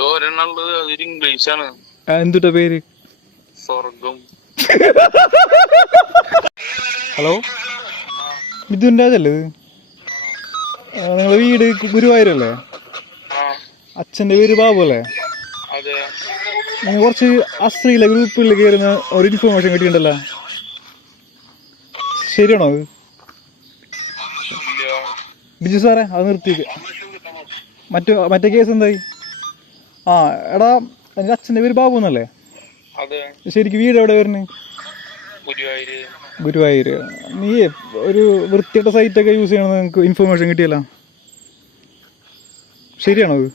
ഒരെണ്ണുള്ളത് അതൊരു ഇംഗ്ലീഷാണ്. എന്തുട്ടാ പേര്? സ്വർഗം. ഹലോ, മിഥുൻ്റെ അതല്ലേ ഇത്? നിങ്ങളെ വീട് ഗുരുവായൂരല്ലേ? അച്ഛൻ്റെ പേര് ബാബു അല്ലേ? അതെ. നിങ്ങൾ കുറച്ച് അശ്ലീല ഗ്രൂപ്പിൽ കയറുന്ന ഒരു ഇൻഫോർമേഷൻ കിട്ടിയിട്ടുണ്ടല്ലോ, ശരിയാണോ അത്? ബിജു സാറേ, അത് നിർത്തിയിട്ട് മറ്റേ കേസ് എന്തായി? ആ എടാ, എൻ്റെ അച്ഛൻ്റെ പേര് ബാബു എന്നല്ലേ? ശരിക്കും വീട് എവിടെ വരുന്നത്? ഗുരുവായൂര്. നീ ഒരു വൃത്തിയുടെ സൈറ്റൊക്കെ യൂസ് ചെയ്യണമെന്ന് നിങ്ങൾക്ക് ഇൻഫർമേഷൻ കിട്ടിയല്ലോ, ശരിയാണോ അത്?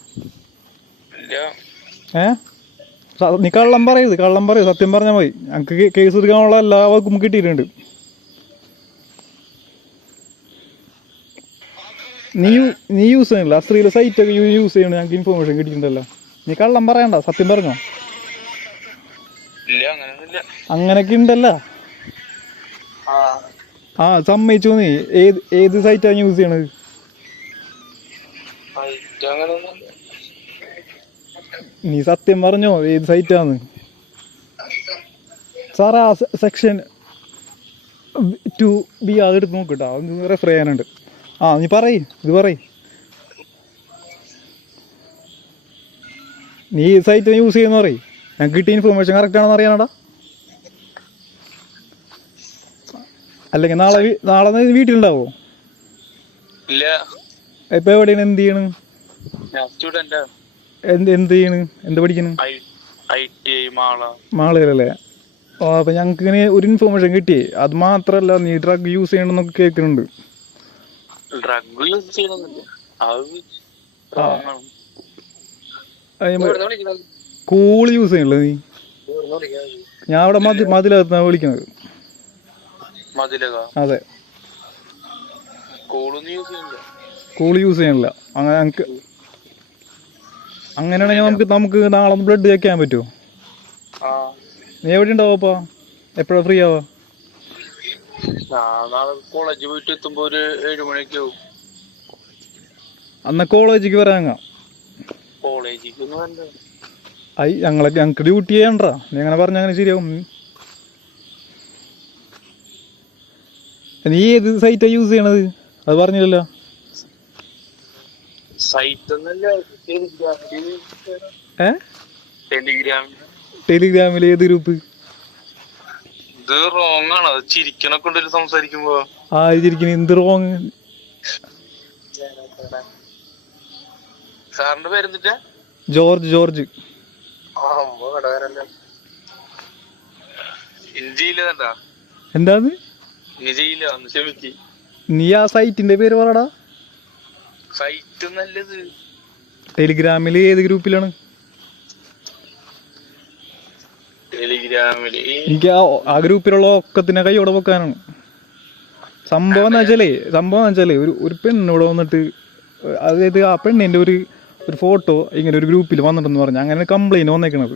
നീ കള്ളം പറയൂ, സത്യം പറഞ്ഞാൽ മതി. ഞങ്ങൾക്ക് കേസ് എടുക്കാനുള്ള എല്ലാ വകുപ്പും കിട്ടിയിട്ടുണ്ട്. നീ യൂസ് ചെയ്യണില്ല, അശ്ലീല സൈറ്റൊക്കെ യൂസ് ചെയ്യണം, ഞങ്ങൾക്ക് ഇൻഫർമേഷൻ കിട്ടിയിട്ടുണ്ടല്ലോ. നീ കള്ളം പറയണ്ട, സത്യം പറഞ്ഞോ. അങ്ങനൊക്കെ ഉണ്ടല്ലോ. സമ്മതിച്ചു. നീ ഏത് സൈറ്റാണ് യൂസ് ചെയ്യണത്? നീ സത്യം പറഞ്ഞോ, ഏത് സൈറ്റാന്ന്? സാറേ, ആ സെക്ഷൻ 2B അതെടുത്ത് നോക്കിട്ടോ, ഒന്ന് റെഫർ ചെയ്യാനുണ്ട്. നീ ഇത് പറയ്. നീ സൈറ്റ് യൂസ് ചെയ്യുന്ന പറയും, ഞങ്ങൾക്ക് കിട്ടിയ ഇൻഫർമേഷൻ കറക്റ്റ് ആണെന്ന് അറിയാനാടാ. അല്ലെങ്കിൽ നാളെ വീട്ടിലുണ്ടാവോ? ഇപ്പൊ എവിടെയാണ്? എന്ത് ചെയ്യണ്? എന്ത് ചെയ്യണ്? എന്ത് പഠിക്കണ്? മാളയിലല്ലേ? അപ്പൊ ഞങ്ങൾക്ക് ഇങ്ങനെ ഒരു ഇൻഫർമേഷൻ കിട്ടിയേ. അത് മാത്രല്ല, നീ ഡ്രഗ് യൂസ് ചെയ്യണമെന്നൊക്കെ കേൾക്കുന്നുണ്ട്. കൂള് യൂസ് ചെയ്യണല്ലോ നീ? ഞാൻ അവിടെ മതിലകത്താണ് വിളിക്കുന്നത്. അതെ, കൂള് യൂസ് ചെയ്യണില്ല. അങ്ങനെയാണെങ്കിൽ നമുക്ക് നാളെ ബ്ലഡ് വെക്കാൻ പറ്റുമോ? നീ എവിടെ ഉണ്ടാവും? അപ്പൊ എപ്പോഴാ ഫ്രീ ആവാ? കോളേജ് പോയിട്ട് എത്തുമ്പോ ഒരു 7 മണിയൊക്കെ ആവും. അന്ന് കോളേജിക്ക് വരാങ്ങ. ഞങ്ങൾക്ക് ഡ്യൂട്ടി ചെയ്യണ്ടാ. നീ അങ്ങനെ പറഞ്ഞ അങ്ങനെ ശരിയാവും. നീ ഏത് സൈറ്റാ യൂസ് ചെയ്യണത്? അത് പറഞ്ഞില്ലല്ലോ. ടെലിഗ്രാമിൽ ഏത് ഗ്രൂപ്പ്? എന്ത് റോങ്? സാറിന്റെ പേരെന്തിട്ടാ? ജോർജ്. എന്താന്ന്? നീ ആ സൈറ്റിന്റെ പേര് പറടാ. ടെലിഗ്രാമില് ഏത് ഗ്രൂപ്പിലാണ്? എനിക്ക് ആ ഗ്രൂപ്പിലുള്ള ഒക്കത്തിനെ കൈയോടെ വെക്കാനാണ്. സംഭവം എന്ന് വെച്ചാലേ ഒരു പെണ്ണിവിടെ വന്നിട്ട്, അതായത് ആ പെണ്ണിന്റെ ഒരു ഫോട്ടോ ഇങ്ങനെ ഒരു ഗ്രൂപ്പിൽ വന്നിട്ടെന്ന് പറഞ്ഞ അങ്ങനെ കംപ്ലൈന്റ് വന്നേക്കണത്.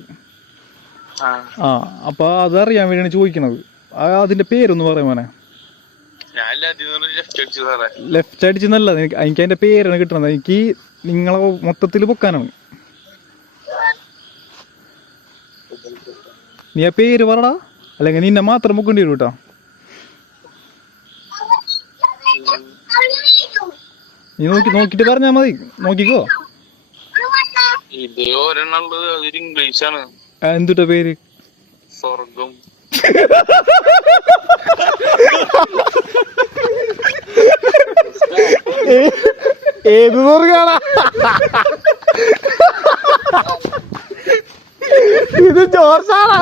അപ്പൊ അതറിയാൻ വേണ്ടിയാണ് ചോദിക്കണത്. അതിന്റെ പേരൊന്ന് പറയാൻ മോനെ. ലെഫ്റ്റ് അടിച്ചെന്നല്ല, എനിക്ക് അതിന്റെ പേരാണ് കിട്ടണത്. എനിക്ക് നിങ്ങളെ മൊത്തത്തിൽ പൊക്കാനാണ്. നീ ആ പേര് പറടാ, അല്ലെങ്കിൽ നിന്നെ മാത്രം പൊക്കേണ്ടി വരും കേട്ടോ. നീ നോക്കിട്ട് പറഞ്ഞാ മതി. നോക്കിക്കോ. എന്തുട്ടാ പേര്? സ്വർഗം. ഏത് സ്വർഗാണ് ഇത്? ജോർജാണ്.